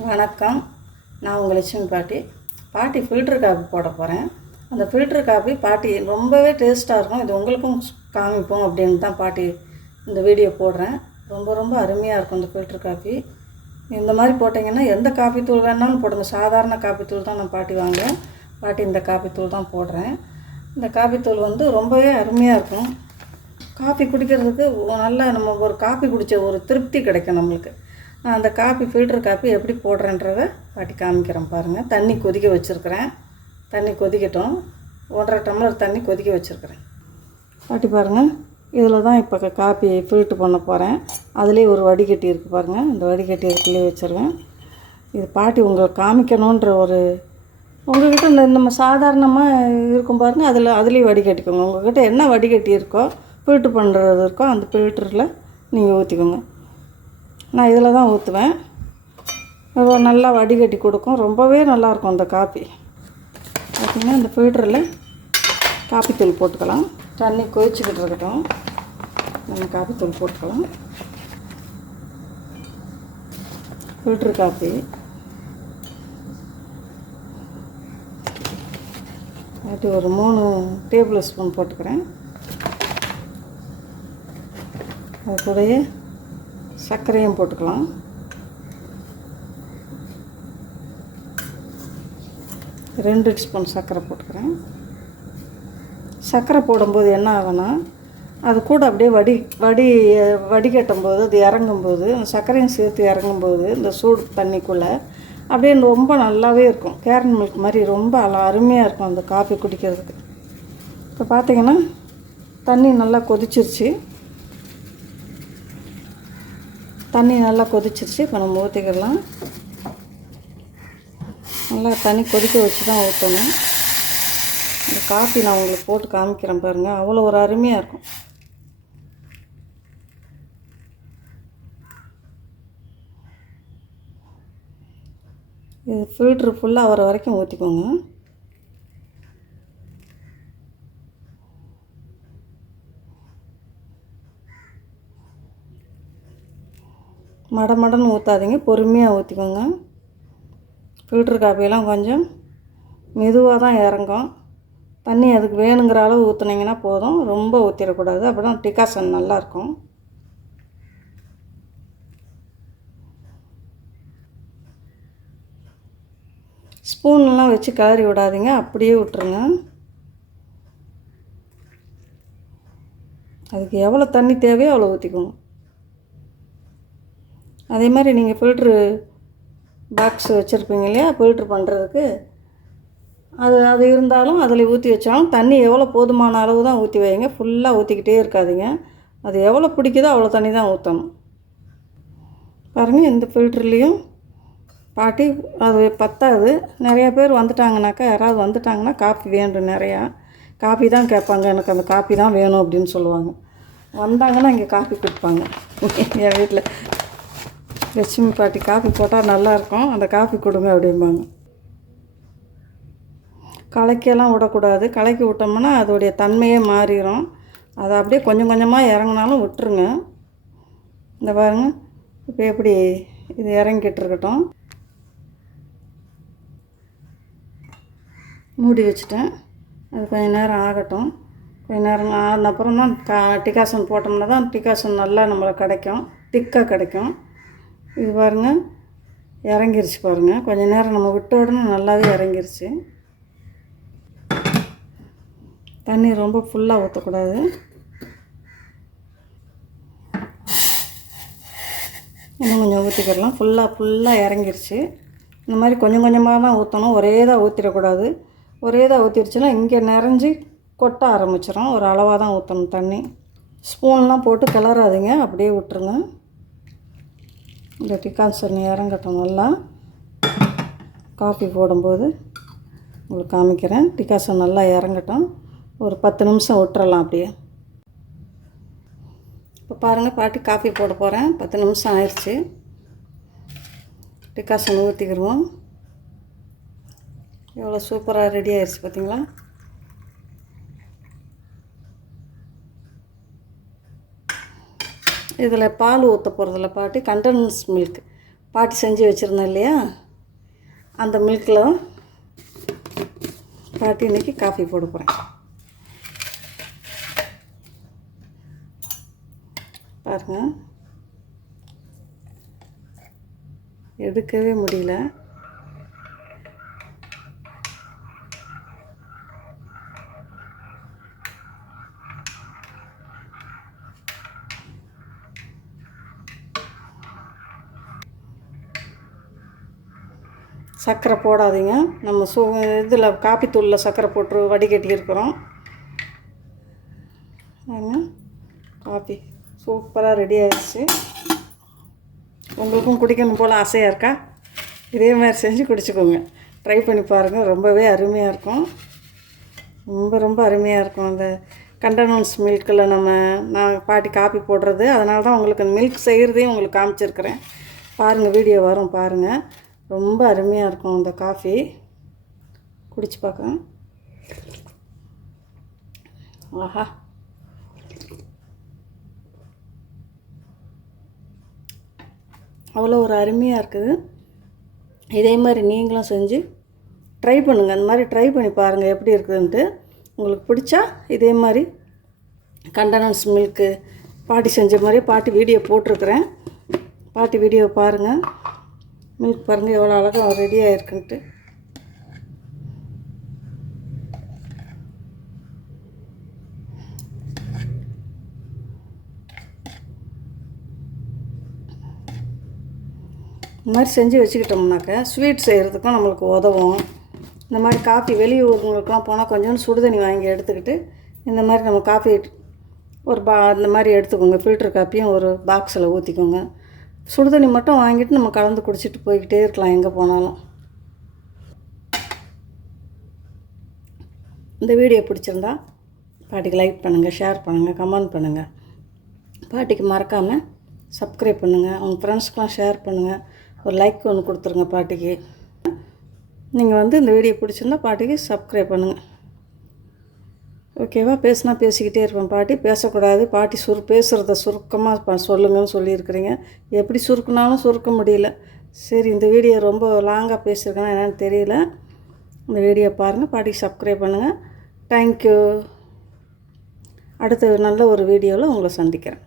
வணக்கம். நான் உங்கள் லட்சுமி பாட்டி. பாட்டி ஃபில்டர் காபி போட போகிறேன் அந்த ஃபில்டர் காபி பாட்டி ரொம்பவே டேஸ்ட்டாக இருக்கும். இது உங்களுக்கும் காமிப்போம் அப்படின்னு தான் பாட்டி இந்த வீடியோ போடுறேன். ரொம்ப ரொம்ப அருமையாக இருக்கும் இந்த ஃபில்டர் காபி இந்த மாதிரி போட்டிங்கன்னா எந்த காபி தூள் வேணாலும் போடுங்க. சாதாரண காபி தூள் தான் நான் பாட்டி வாங்குவேன். பாட்டி இந்த காபி தூள் தான் போடுறேன். இந்த காபி தூள் வந்து ரொம்பவே அருமையாக இருக்கும். காஃபி குடிக்கிறதுக்கு நல்லா நம்ம ஒரு காஃபி குடித்த ஒரு திருப்தி கிடைக்கும் நம்மளுக்கு. அந்த காப்பி ஃபில்டர் காப்பி எப்படி போடுறேன்றதை பாட்டி காமிக்கிறேன் பாருங்கள் தண்ணி கொதிக்க வச்சுருக்கிறேன். தண்ணி கொதிக்கட்டும். ஒன்றரை டம்ளர் தண்ணி கொதிக்க வச்சுருக்கிறேன். பாட்டி பாருங்கள் இதில் தான் இப்போ காப்பி ஃபில்ட்ரு பண்ண போகிறேன் அதுலேயே ஒரு வடிகட்டி இருக்குது பாருங்கள் அந்த வடிகட்டி இதுக்குள்ளேயே வச்சுருவேன். இது பாட்டி உங்களுக்கு காமிக்கணுன்ற ஒரு உங்கள்கிட்ட இந்த நம்ம சாதாரணமாக இருக்கும் பாருங்கள் அதில் அதுலேயும் வடிகட்டிக்கோங்க. உங்கள்கிட்ட என்ன வடிகட்டி இருக்கோ ஃபில்ட்ரு பண்ணுறது இருக்கோ அந்த ஃபில்டரில் நீங்கள் ஊற்றிக்கோங்க நான் இதில் தான் ஊற்றுவேன். இது நல்லா வடிகட்டி கொடுக்கும். ரொம்பவே நல்லாயிருக்கும் அந்த காப்பி. பார்த்திங்கன்னா இந்த ஃபில்டரில் காப்பித்தூள் போட்டுக்கலாம். தண்ணி கொதிச்சுக்கிட்டு இருக்கட்டும். நம்ம காப்பித்தூள் போட்டுக்கலாம். Filter coffee. அது ஒரு மூணு டேபிள் ஸ்பூன் போட்டுக்கிறேன். அது கூடயே சர்க்கரையும் போட்டுக்கலாம். ரெண்டு ஸ்பூன் சர்க்கரை போட்டுக்கிறேன். சர்க்கரை போடும்போது என்ன ஆகும்னா அது கூட அப்படியே வடி வடி வடிகட்டும் போது அது இறங்கும்போது அந்த சர்க்கரையும் சேர்த்து இறங்கும்போது இந்த சூடு தண்ணிக்குள்ளே அப்படியே ரொம்ப நல்லாவே இருக்கும். கேரட் மில்க் மாதிரி ரொம்ப அல- அருமையாக இருக்கும் அந்த காஃபி குடிக்கிறதுக்கு. இப்போ பார்த்தீங்கன்னா தண்ணி நல்லா கொதிச்சிருச்சு. தண்ணி நல்லா கொதிச்சிருச்சு. இப்போ நம்ம ஊற்றிக்கிடலாம் நல்லா தண்ணி கொதிக்க வச்சு தான் ஊற்றணும் இந்த காஃபி நான் உங்களுக்கு போட்டு காமிக்கிறேன் பாருங்கள் அவ்வளோ ஒரு அருமையாக இருக்கும். இது ஃபில்ட்ரு ஃபுல்லாக வர வரைக்கும் ஊற்றிக்கோங்க மட மடன்னு ஊற்றாதீங்க பொறுமையாக ஊற்றிக்கோங்க ஃபில்ட்ரு காப்பியெல்லாம் கொஞ்சம் மெதுவாக தான் இறங்கும். தண்ணி அதுக்கு வேணுங்கிற அளவு ஊற்றுனீங்கன்னா போதும். ரொம்ப ஊற்றிடக்கூடாது அப்படி தான் டிகாசன் நல்லாயிருக்கும் ஸ்பூன்லாம் வச்சு கிளறி விடாதீங்க. அப்படியே விட்டுருங்க. அதுக்கு எவ்வளோ தண்ணி தேவையோ அவ்வளோ ஊற்றிக்கோங்க அதே மாதிரி நீங்கள் ஃபில்ட்ரு பாக்ஸ் வச்சுருப்பீங்க இல்லையா? ஃபில்ட்ரு பண்ணுறதுக்கு அது அது இருந்தாலும் அதில் ஊற்றி வச்சாலும் தண்ணி எவ்வளோ போதுமான அளவு தான் ஊற்றி வைங்க. ஃபுல்லாக ஊற்றிக்கிட்டே இருக்காதீங்க. அது எவ்வளோ பிடிக்குதோ அவ்வளோ தண்ணி தான் ஊற்றணும் பாருங்கள் இந்த ஃபில்ட்ருலேயும் பாட்டி அது பத்தாது. நிறையா பேர் வந்துட்டாங்கனாக்கா யாராவது வந்துட்டாங்கன்னா காஃபி வேண்டும் நிறையா. காஃபி தான் கேட்பாங்க. எனக்கு அந்த காஃபி தான் வேணும் அப்படின்னு சொல்லுவாங்க. வந்தாங்கன்னா இங்கே காஃபி கொடுப்பாங்க. என் வீட்டில். லட்சுமி பாட்டி காஃபி போட்டால் நல்லாயிருக்கும். அந்த காஃபி கொடுங்க அப்படிம்பாங்க. கலக்கியெல்லாம் விடக்கூடாது. கலக்கி விட்டோம்னா அதோடைய தன்மையே மாறிடும் அதை அப்படியே கொஞ்சம் கொஞ்சமாக இறங்குனாலும் விட்டுருங்க. இந்த பாருங்க இப்போ எப்படி இது இறங்கிட்டு இருக்கட்டும். மூடி வச்சுட்டேன். அது கொஞ்சம் நேரம் ஆகட்டும். கொஞ்ச நேரம் ஆன அப்புறம் தான் கா டிகாசன் போட்டோம்னா தான் டிகாசன் நல்லா நம்மளுக்கு கிடைக்கும். திக்காக கிடைக்கும். இது பாருங்கள் இறங்கிருச்சு பாருங்கள் கொஞ்ச நேரம் நம்ம விட்ட உடனே நல்லாவே இறங்கிருச்சு. தண்ணி ரொம்ப ஃபுல்லாக ஊற்றக்கூடாது இன்னும் கொஞ்சம் ஊற்றிக்கிடலாம் ஃபுல்லாக ஃபுல்லாக இறங்கிருச்சு. இந்த மாதிரி கொஞ்சம் கொஞ்சமாக தான் ஊற்றணும் ஒரே தான் ஊற்றிடக்கூடாது ஒரே தான் ஊற்றிடுச்சுன்னா இங்கே நிறைஞ்சி கொட்ட ஆரம்பிச்சிடும் ஒரு அளவாக தான் ஊற்றணும் தண்ணி. ஸ்பூன்லாம் போட்டு கிளறாதீங்க. அப்படியே விட்டுருங்க. இந்த டிகான்சன் இறங்கட்டும் நல்லா. காஃபி போடும்போது உங்களுக்கு காமிக்கிறேன். டிகாசன் நல்லா இறங்கட்டும். ஒரு பத்து நிமிஷம் விட்டுறலாம் அப்படியே. இப்போ பாருங்கள் பாட்டி காஃபி போட போகிறேன் பத்து நிமிஷம் ஆயிடுச்சு. டிகாசன் ஊற்றிக்கிடுவோம் எவ்வளோ சூப்பராக ரெடி ஆயிடுச்சு பார்த்தீங்களா? இதில் பால் ஊற்ற போகிறதில்ல பாட்டி கண்டன்ஸ் மில்க் பாட்டி செஞ்சு வச்சுருந்தேன் இல்லையா? அந்த மில்கில் பாட்டி இன்றைக்கி காஃபி போட போகிறேன் பாருங்கள் எடுக்கவே முடியல. சர்க்கரை போடாதீங்க. நம்ம சூ இதில் காப்பித்தூளில் சர்க்கரை போட்டு வடிகட்டி இருக்கிறோம் காஃபி சூப்பராக ரெடி ஆயிடுச்சு உங்களுக்கும் குடிக்கணும் போல் ஆசையாக இருக்கா? இதே மாதிரி செஞ்சு குடிச்சுக்கோங்க. ட்ரை பண்ணி பாருங்கள் ரொம்பவே அருமையாக இருக்கும். ரொம்ப ரொம்ப அருமையாக இருக்கும் அந்த கண்டனன்ஸ் மில்கில் நம்ம நான் பாட்டி காப்பி போடுறது. அதனால தான் உங்களுக்கு அந்த மில்க் செய்கிறதையும் உங்களுக்கு காமிச்சிருக்கிறேன். பாருங்கள் வீடியோ வரும் பாருங்கள் ரொம்ப அருமையாக இருக்கும் அந்த காஃபி குடிச்சு பார்க்க ஆஹா. அவ்வளோ ஒரு அருமையாக இருக்குது. இதே மாதிரி நீங்களும் செஞ்சு ட்ரை பண்ணுங்கள் அந்த மாதிரி ட்ரை பண்ணி பாருங்கள் எப்படி இருக்குதுன்ட்டு உங்களுக்கு பிடிச்சா இதே மாதிரி கண்டனன்ஸ் மில்க்கு பாட்டி செஞ்ச மாதிரி பாட்டி வீடியோ போட்டிருக்கிறேன். பாட்டி வீடியோ பாருங்கள் மில்க் பாருங்கள் எவ்வளோ அழகாக ரெடி ஆகிருக்குன்ட்டு இந்த மாதிரி செஞ்சு வச்சுக்கிட்டோம்னாக்க ஸ்வீட் செய்கிறதுக்கும் நம்மளுக்கு உதவும். இந்த மாதிரி காஃபி வெளியூருங்களுக்கெலாம் போனால் கொஞ்சோண்டு சுடுதண்ணி வாங்கி எடுத்துக்கிட்டு இந்த மாதிரி நம்ம காஃபி ஒரு பா இந்த மாதிரி எடுத்துக்கோங்க. ஃபில்டர் காப்பியும் ஒரு பாக்ஸில் ஊற்றிக்கோங்க சுடுதண்ணி மட்டும் வாங்கிட்டு நம்ம கலந்து குடிச்சிட்டு போய்கிட்டே இருக்கலாம் எங்கே போனாலும். இந்த வீடியோ பிடிச்சிருந்தா பாட்டிக்கு லைக் பண்ணுங்கள் ஷேர் பண்ணுங்கள் கமெண்ட் பண்ணுங்கள் பாட்டிக்கு மறக்காமல் சப்ஸ்கிரைப் பண்ணுங்கள் உங்கள் ஃப்ரெண்ட்ஸ்க்கெலாம் ஷேர் பண்ணுங்கள் ஒரு லைக் ஒன்று கொடுத்துருங்க பாட்டிக்கு. நீங்கள் வந்து இந்த வீடியோ பிடிச்சிருந்தா பாட்டிக்கு சப்ஸ்கிரைப் பண்ணுங்கள் ஓகேவா? பேசுனா பேசிக்கிட்டே இருப்பேன் பாட்டி பேசக்கூடாது. பாட்டி சுரு பேசுகிறத சுருக்கமாக ப சொல்லுங்கன்னு சொல்லியிருக்கிறீங்க. எப்படி சுருக்குனாலும் சுருக்க முடியல. சரி இந்த வீடியோ ரொம்ப லாங்காக பேசியிருக்கேன்னா என்னென்னு தெரியல. இந்த வீடியோ பாருங்கள் பாட்டிக்கு சப்ஸ்கிரைப் பண்ணுங்கள் தேங்க்யூ அடுத்த நல்ல ஒரு வீடியோவில் உங்களை சந்திக்கிறேன்.